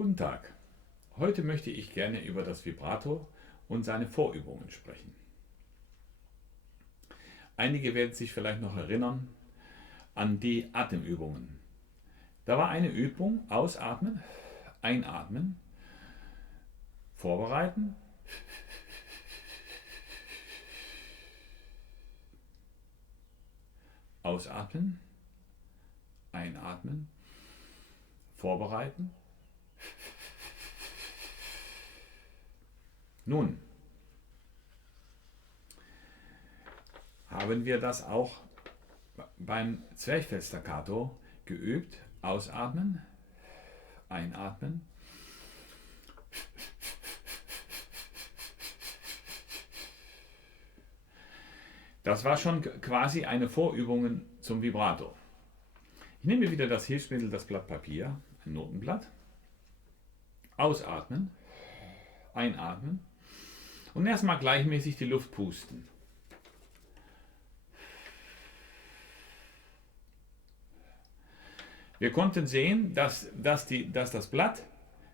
Guten Tag. Heute möchte ich gerne über das Vibrato und seine Vorübungen sprechen. Einige werden sich vielleicht noch erinnern an die Atemübungen. Da war eine Übung: Ausatmen, Einatmen, Vorbereiten, Ausatmen, Einatmen, Vorbereiten. Nun haben wir das auch beim Zwerchfellstaccato geübt. Ausatmen, einatmen, das war schon quasi eine Vorübung zum Vibrato. Ich nehme wieder das Hilfsmittel, das Blatt Papier, ein Notenblatt. Ausatmen, einatmen und erstmal gleichmäßig die Luft pusten. Wir konnten sehen, dass das Blatt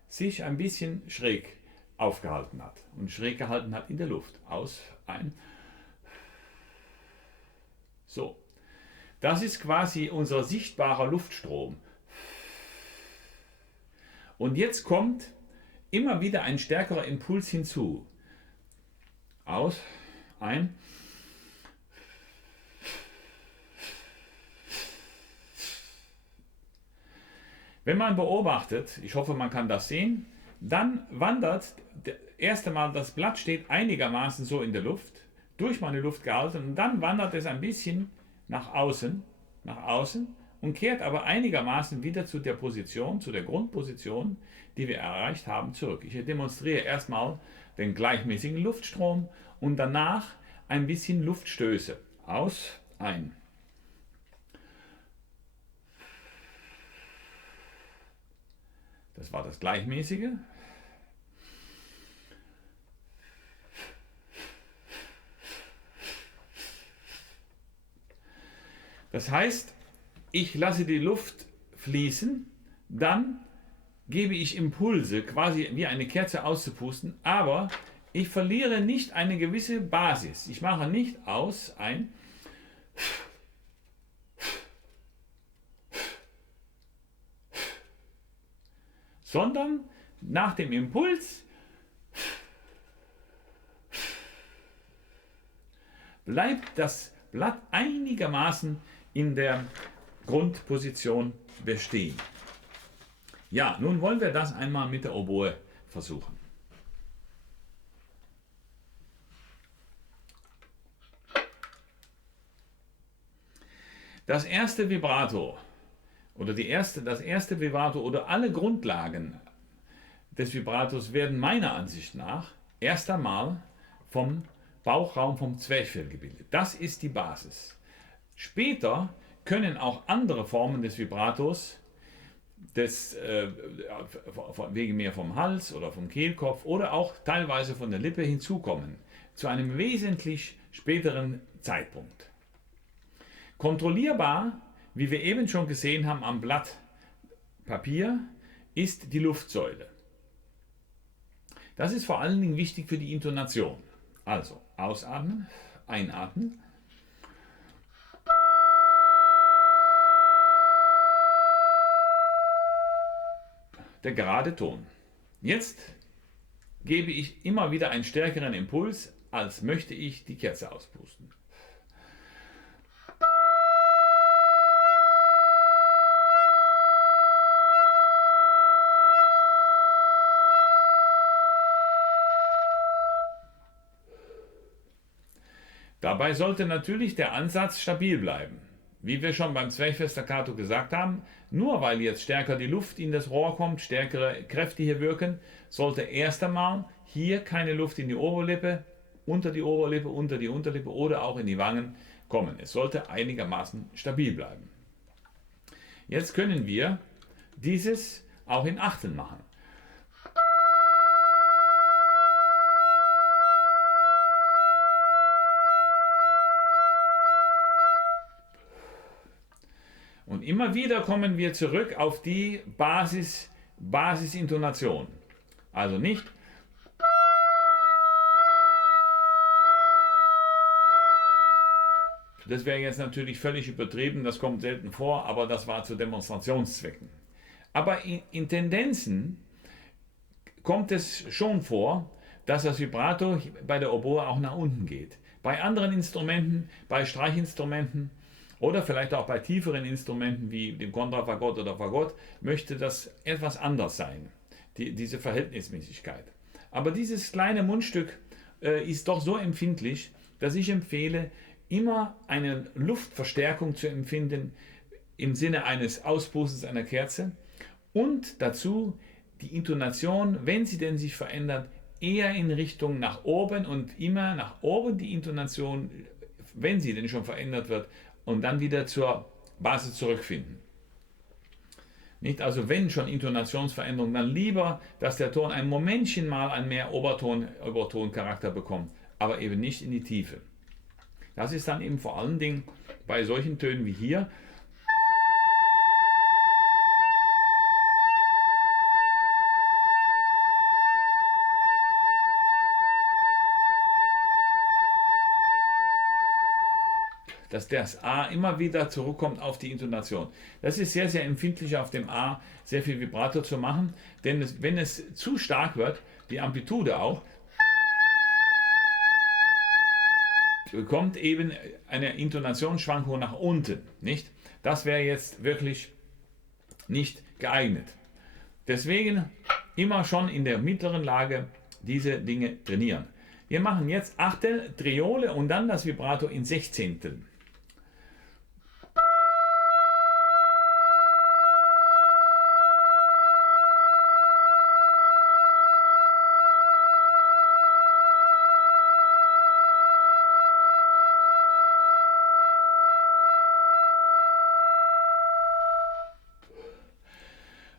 sich ein bisschen schräg aufgehalten hat und schräg gehalten hat in der Luft. Aus, ein. So, das ist quasi unser sichtbarer Luftstrom. Und jetzt kommt immer wieder ein stärkerer Impuls hinzu. Aus, ein. Wenn man beobachtet, ich hoffe, man kann das sehen, dann wandert das erste Mal, das Blatt steht einigermaßen so in der Luft, durch meine Luft gehalten, und dann wandert es ein bisschen nach außen und kehrt aber einigermaßen wieder zu der Position, zu der Grundposition, die wir erreicht haben, zurück. Ich demonstriere erstmal den gleichmäßigen Luftstrom und danach ein bisschen Luftstöße. Aus, ein. Das war das Gleichmäßige. Das heißt, ich lasse die Luft fließen, dann gebe ich Impulse, quasi wie eine Kerze auszupusten, aber ich verliere nicht eine gewisse Basis. Ich mache nicht aus, ein, sondern nach dem Impuls bleibt das Blatt einigermaßen in der Grundposition bestehen. Ja, nun wollen wir das einmal mit der Oboe versuchen. Das erste Vibrato oder das erste Vibrato oder alle Grundlagen des Vibratos werden meiner Ansicht nach erst einmal vom Bauchraum, vom Zwerchfell gebildet. Das ist die Basis. Später können auch andere Formen des Vibratos, wegen mehr vom Hals oder vom Kehlkopf oder auch teilweise von der Lippe hinzukommen, zu einem wesentlich späteren Zeitpunkt. Kontrollierbar, wie wir eben schon gesehen haben am Blatt Papier, ist die Luftsäule. Das ist vor allen Dingen wichtig für die Intonation. Also ausatmen, einatmen. Der gerade Ton. Jetzt gebe ich immer wieder einen stärkeren Impuls, als möchte ich die Kerze auspusten. Dabei sollte natürlich der Ansatz stabil bleiben. Wie wir schon beim Zwerchfellstaccato gesagt haben, nur weil jetzt stärker die Luft in das Rohr kommt, stärkere Kräfte hier wirken, sollte erst einmal hier keine Luft in die Oberlippe, unter die Oberlippe, unter die Unterlippe oder auch in die Wangen kommen. Es sollte einigermaßen stabil bleiben. Jetzt können wir dieses auch in Achteln machen. Und immer wieder kommen wir zurück auf die Basis, Basisintonation. Also nicht das wäre jetzt natürlich völlig übertrieben, das kommt selten vor, aber das war zu Demonstrationszwecken. Aber in Tendenzen kommt es schon vor, dass das Vibrato bei der Oboe auch nach unten geht. Bei anderen Instrumenten, bei Streichinstrumenten oder vielleicht auch bei tieferen Instrumenten wie dem Kontrafagott oder Fagott möchte das etwas anders sein, diese Verhältnismäßigkeit. Aber dieses kleine Mundstück ist doch so empfindlich, dass ich empfehle, immer eine Luftverstärkung zu empfinden im Sinne eines Auspustens einer Kerze und dazu die Intonation, wenn sie denn sich verändert, eher in Richtung nach oben und immer nach oben die Intonation, wenn sie denn schon verändert wird, und dann wieder zur Basis zurückfinden. Nicht? Also wenn schon Intonationsveränderung, dann lieber, dass der Ton ein Momentchen mal einen mehr Obertoncharakter bekommt, aber eben nicht in die Tiefe. Das ist dann eben vor allen Dingen bei solchen Tönen wie hier, dass das A immer wieder zurückkommt auf die Intonation. Das ist sehr, sehr empfindlich auf dem A, sehr viel Vibrato zu machen, denn wenn es zu stark wird, die Amplitude auch, bekommt eben eine Intonationsschwankung nach unten. Nicht? Das wäre jetzt wirklich nicht geeignet. Deswegen immer schon in der mittleren Lage diese Dinge trainieren. Wir machen jetzt Achtel, Triole und dann das Vibrato in Sechzehntel.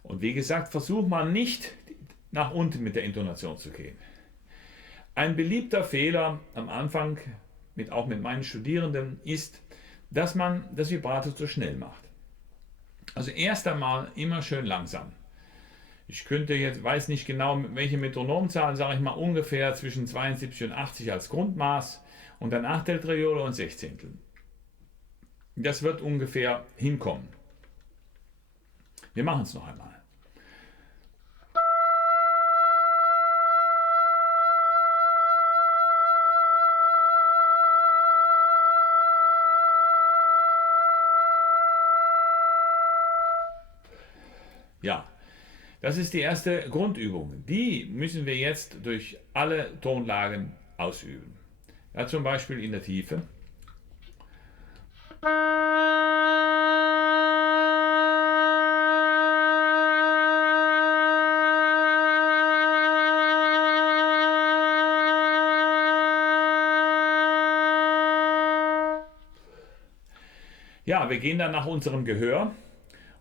Und wie gesagt, versuch mal nicht nach unten mit der Intonation zu gehen. Ein beliebter Fehler am Anfang, auch mit meinen Studierenden, ist, dass man das Vibrato zu schnell macht. Also erst einmal immer schön langsam. Ich könnte jetzt, weiß nicht genau welche Metronomzahl, sage ich mal ungefähr zwischen 72 und 80 als Grundmaß und dann Achtel, Triole und Sechzehntel. Das wird ungefähr hinkommen. Wir machen es noch einmal. Ja, das ist die erste Grundübung. Die müssen wir jetzt durch alle Tonlagen ausüben. Ja, zum Beispiel in der Tiefe. Ja, wir gehen dann nach unserem Gehör.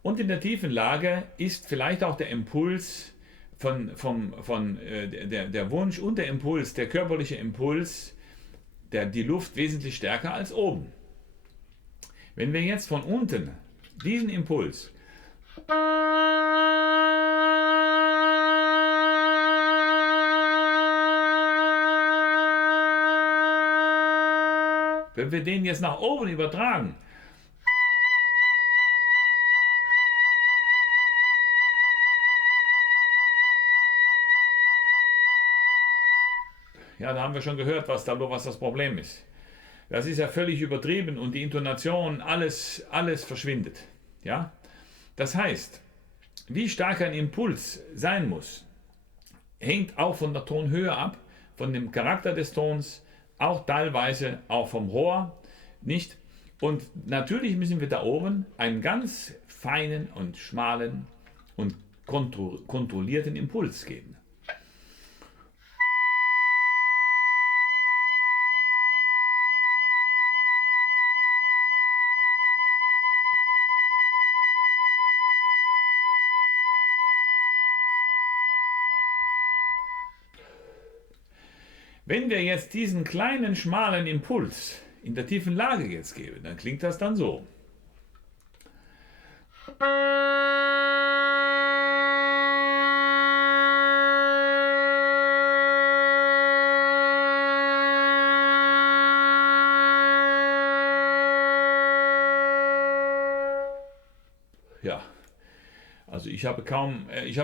Und in der tiefen Lage ist vielleicht auch der Impuls der Wunsch und der Impuls, der körperliche Impuls, die Luft wesentlich stärker als oben. Wenn wir jetzt von unten diesen Impuls wenn wir den jetzt nach oben übertragen, ja, da haben wir schon gehört, was das Problem ist. Das ist ja völlig übertrieben und die Intonation, alles verschwindet. Ja? Das heißt, wie stark ein Impuls sein muss, hängt auch von der Tonhöhe ab, von dem Charakter des Tons, auch teilweise auch vom Rohr, nicht? Und natürlich müssen wir da oben einen ganz feinen und schmalen und kontrollierten Impuls geben. Wenn wir jetzt diesen kleinen, schmalen Impuls in der tiefen Lage jetzt geben, dann klingt das dann so. Ja, also ich habe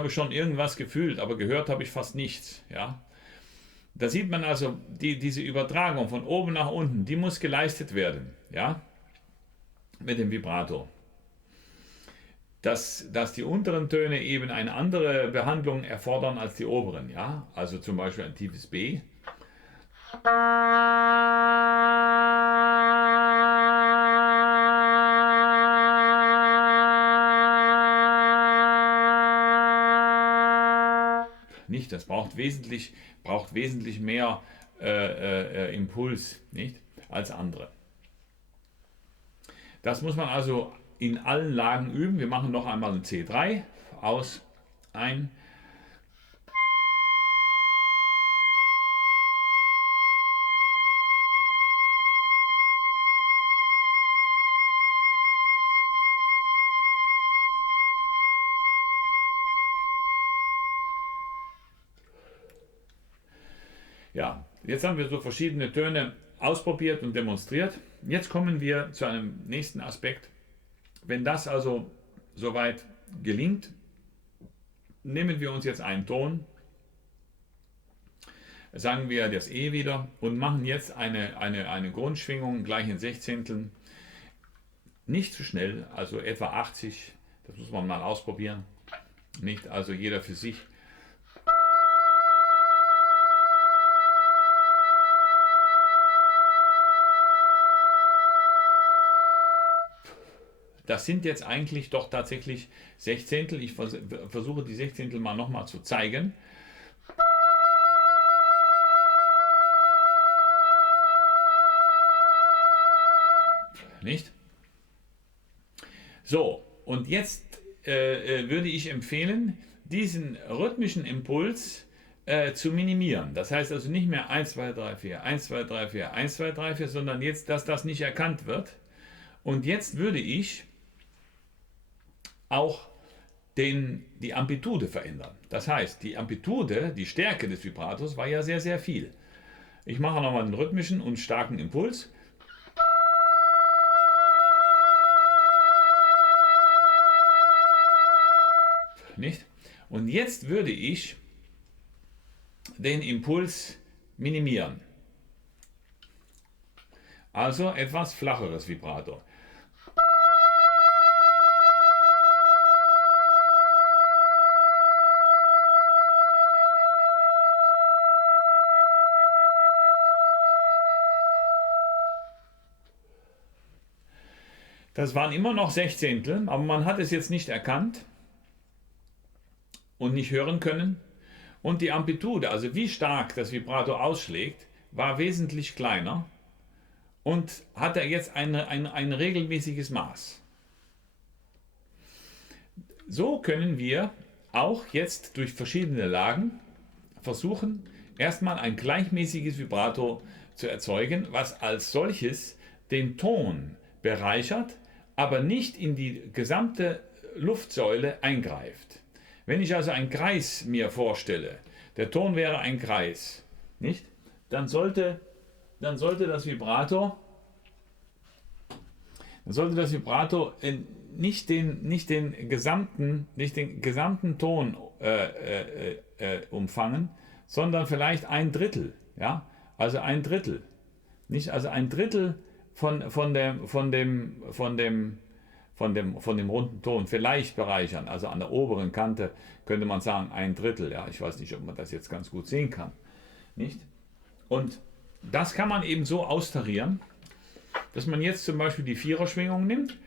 schon irgendwas gefühlt, aber gehört habe ich fast nichts. Ja, da sieht man also, diese Übertragung von oben nach unten, die muss geleistet werden. Ja, mit dem Vibrato. Dass die unteren Töne eben eine andere Behandlung erfordern als die oberen. Ja, also zum Beispiel ein tiefes B. Nicht, das braucht wesentlich mehr Impuls, nicht, als andere. Das muss man also in allen Lagen üben. Wir machen noch einmal ein C3 aus, ein. Ja, jetzt haben wir so verschiedene Töne ausprobiert und demonstriert. Jetzt kommen wir zu einem nächsten Aspekt. Wenn das also soweit gelingt, nehmen wir uns jetzt einen Ton, sagen wir das E wieder und machen jetzt eine Grundschwingung gleich in Sechzehnteln. Nicht zu schnell, also etwa 80, das muss man mal ausprobieren. Nicht also jeder für sich. Das sind jetzt eigentlich doch tatsächlich Sechzehntel. Ich versuche die Sechzehntel mal nochmal zu zeigen. Nicht? So, und jetzt würde ich empfehlen, diesen rhythmischen Impuls zu minimieren. Das heißt also nicht mehr 1, 2, 3, 4, 1, 2, 3, 4, 1, 2, 3, 4, sondern jetzt, dass das nicht erkannt wird. Und jetzt würde ich auch die Amplitude verändern. Das heißt, die Amplitude, die Stärke des Vibratos war ja sehr, sehr viel. Ich mache nochmal den rhythmischen und starken Impuls. Nicht? Und jetzt würde ich den Impuls minimieren. Also etwas flacheres Vibrato. Das waren immer noch Sechzehntel, aber man hat es jetzt nicht erkannt und nicht hören können. Und die Amplitude, also wie stark das Vibrato ausschlägt, war wesentlich kleiner und hatte jetzt ein regelmäßiges Maß. So können wir auch jetzt durch verschiedene Lagen versuchen, erstmal ein gleichmäßiges Vibrato zu erzeugen, was als solches den Ton bereichert, aber nicht in die gesamte Luftsäule eingreift. Wenn ich also einen Kreis mir vorstelle, der Ton wäre ein Kreis, nicht? Dann sollte das Vibrato nicht den gesamten Ton umfangen, sondern vielleicht ein Drittel. Ja? Also ein Drittel. Nicht? Also ein Drittel von dem runden Ton vielleicht bereichern. Also an der oberen Kante könnte man sagen ein Drittel. Ja? Ich weiß nicht, ob man das jetzt ganz gut sehen kann. Nicht? Und das kann man eben so austarieren, dass man jetzt zum Beispiel die Viererschwingung nimmt.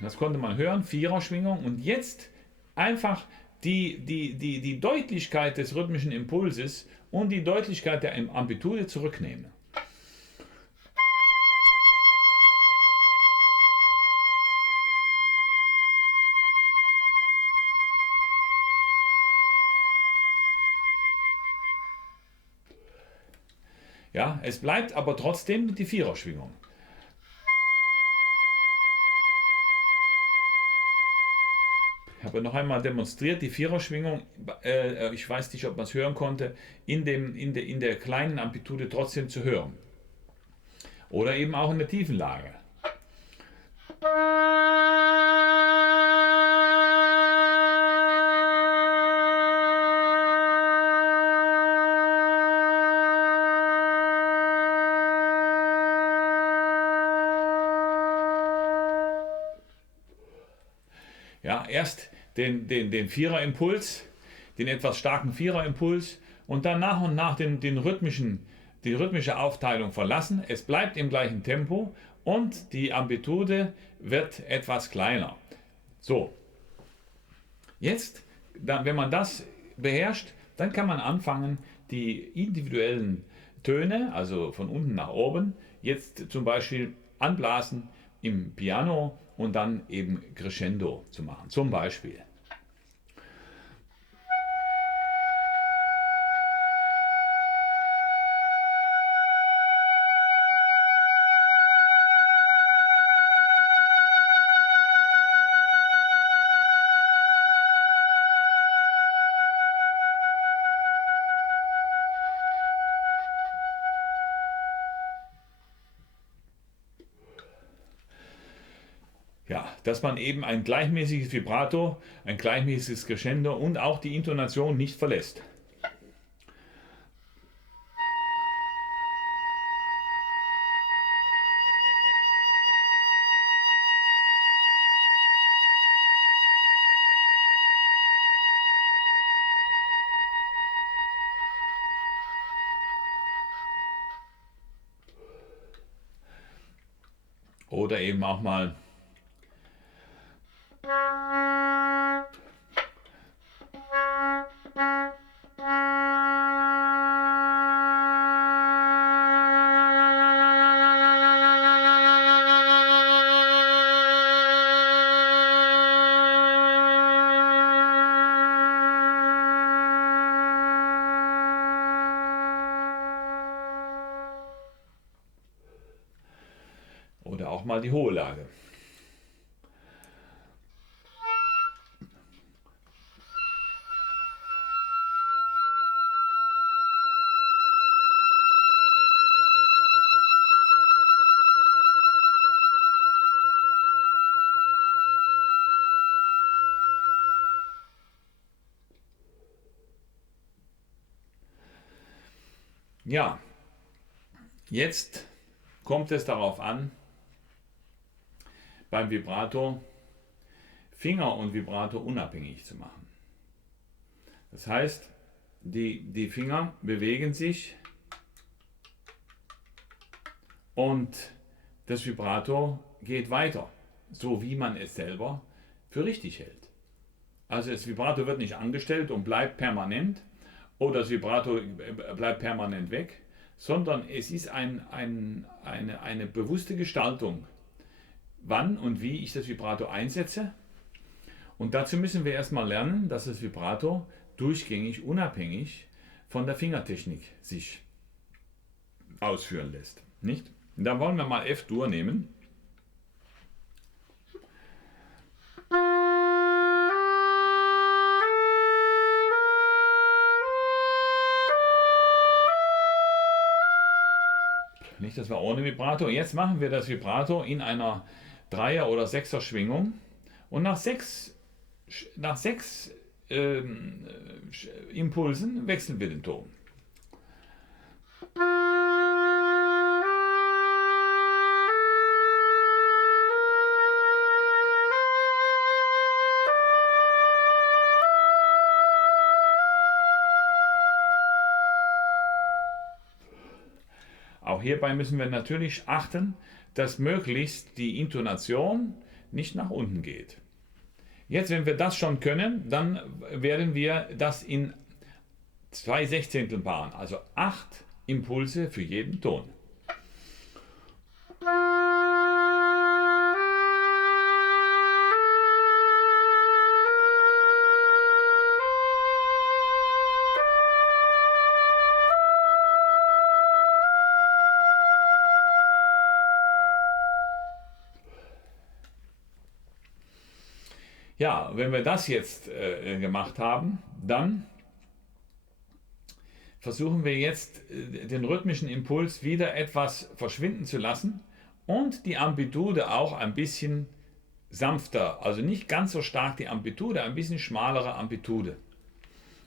Das konnte man hören, Viererschwingung. Und jetzt einfach die Deutlichkeit des rhythmischen Impulses und die Deutlichkeit der Amplitude zurücknehmen. Ja, es bleibt aber trotzdem die Viererschwingung. Ich habe noch einmal demonstriert, die Viererschwingung, ich weiß nicht, ob man es hören konnte, in der kleinen Amplitude trotzdem zu hören. oder eben auch in der tiefen Lage. Ja, erst den Viererimpuls, den etwas starken Viererimpuls und dann nach und nach die rhythmische Aufteilung verlassen. Es bleibt im gleichen Tempo und die Amplitude wird etwas kleiner. So, jetzt, wenn man das beherrscht, dann kann man anfangen, die individuellen Töne, also von unten nach oben, jetzt zum Beispiel anblasen im Piano und dann eben Crescendo zu machen. Zum Beispiel. Ja, dass man eben ein gleichmäßiges Vibrato, ein gleichmäßiges Crescendo und auch die Intonation nicht verlässt. Oder eben auch mal die hohe Lage. Ja, jetzt kommt es darauf an, beim Vibrato Finger und Vibrato unabhängig zu machen. Das heißt, die Finger bewegen sich und das Vibrato geht weiter, so wie man es selber für richtig hält. Also das Vibrato wird nicht angestellt und bleibt permanent oder das Vibrato bleibt permanent weg, sondern es ist eine bewusste Gestaltung, wann und wie ich das Vibrato einsetze. Und dazu müssen wir erstmal lernen, dass das Vibrato durchgängig unabhängig von der Fingertechnik sich ausführen lässt. Nicht? Und da wollen wir mal F-Dur nehmen. Nicht, das war ohne Vibrato. Jetzt machen wir das Vibrato in einer Dreier- oder Sechser-Schwingung und nach sechs Impulsen wechseln wir den Ton. Auch hierbei müssen wir natürlich achten, dass möglichst die Intonation nicht nach unten geht. Jetzt, wenn wir das schon können, dann werden wir das in 2 Sechzehntelpaaren, also 8 Impulse für jeden Ton. Ja, wenn wir das jetzt gemacht haben, dann versuchen wir jetzt den rhythmischen Impuls wieder etwas verschwinden zu lassen und die Amplitude auch ein bisschen sanfter, also nicht ganz so stark die Amplitude, ein bisschen schmalere Amplitude.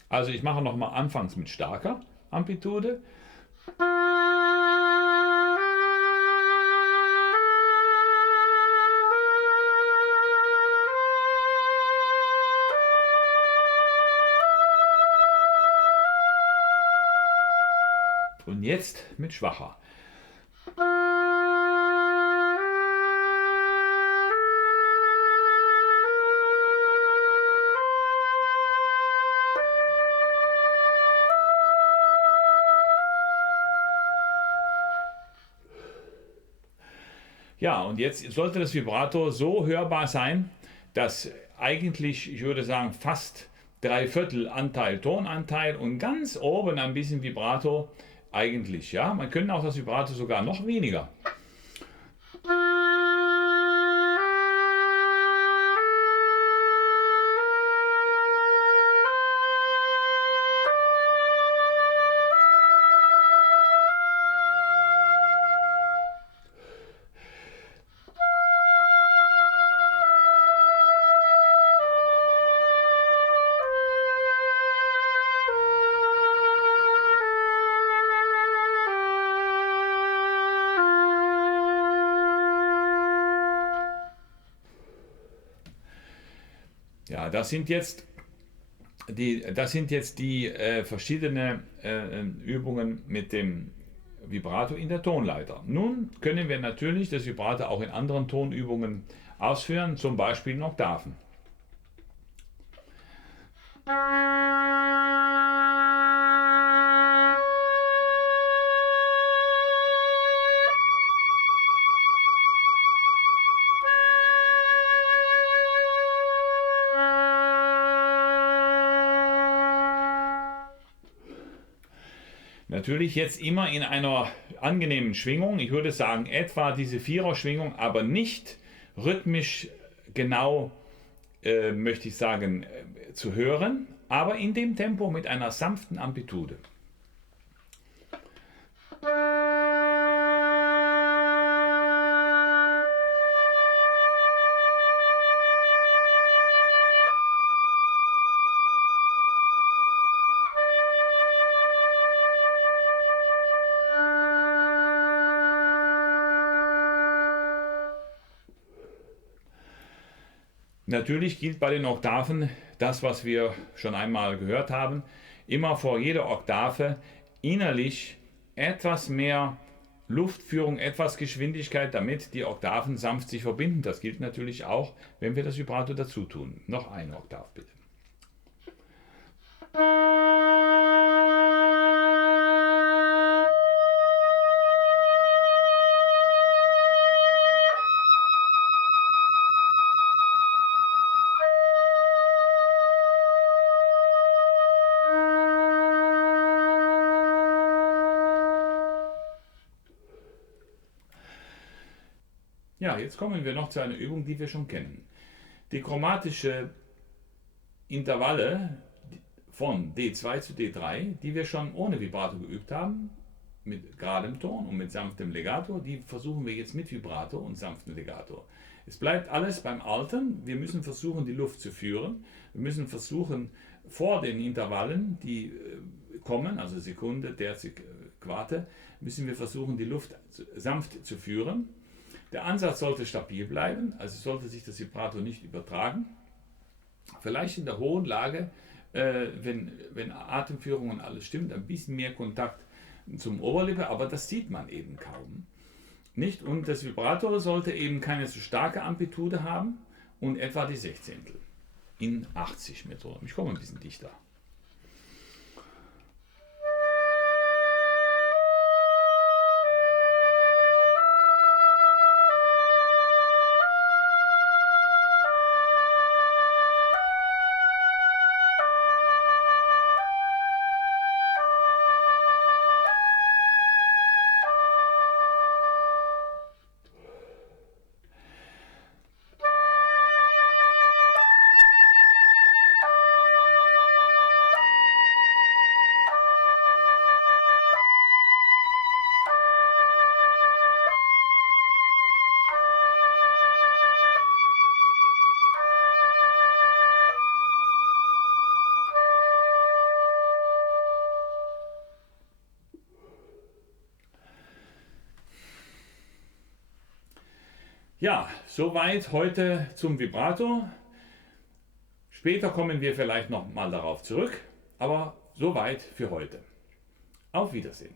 Also ich mache nochmal anfangs mit starker Amplitude. Und jetzt mit schwacher. Ja, und jetzt sollte das Vibrato so hörbar sein, dass eigentlich, ich würde sagen, fast 3/4 Anteil Tonanteil und ganz oben ein bisschen Vibrato eigentlich. Ja, man könnte auch das Vibrato sogar noch weniger. Ja, das sind jetzt die verschiedenen Übungen mit dem Vibrato in der Tonleiter. Nun können wir natürlich das Vibrato auch in anderen Tonübungen ausführen, zum Beispiel in Oktaven. Natürlich jetzt immer in einer angenehmen Schwingung. Ich würde sagen etwa diese Vierer-Schwingung, aber nicht rhythmisch genau, möchte ich sagen, zu hören, aber in dem Tempo mit einer sanften Amplitude. Natürlich gilt bei den Oktaven das, was wir schon einmal gehört haben, immer vor jeder Oktave innerlich etwas mehr Luftführung, etwas Geschwindigkeit, damit die Oktaven sanft sich verbinden. Das gilt natürlich auch, wenn wir das Vibrato dazu tun. Noch eine Oktav bitte. Ja, jetzt kommen wir noch zu einer Übung, die wir schon kennen. Die chromatische Intervalle von D2 zu D3, die wir schon ohne Vibrato geübt haben, mit geradem Ton und mit sanftem Legato, die versuchen wir jetzt mit Vibrato und sanftem Legato. Es bleibt alles beim Alten. Wir müssen versuchen, die Luft zu führen. Wir müssen versuchen, vor den Intervallen, die kommen, also Sekunde, Terz, Quarte, müssen wir versuchen, die Luft sanft zu führen. Der Ansatz sollte stabil bleiben, also sollte sich das Vibrato nicht übertragen. Vielleicht in der hohen Lage, wenn Atemführung und alles stimmt, ein bisschen mehr Kontakt zum Oberlippe, aber das sieht man eben kaum. Nicht? Und das Vibrato sollte eben keine so starke Amplitude haben und etwa die Sechzehntel in 80 Metronomen. Ich komme ein bisschen dichter. Ja, soweit heute zum Vibrato. Später kommen wir vielleicht noch mal darauf zurück, aber soweit für heute. Auf Wiedersehen.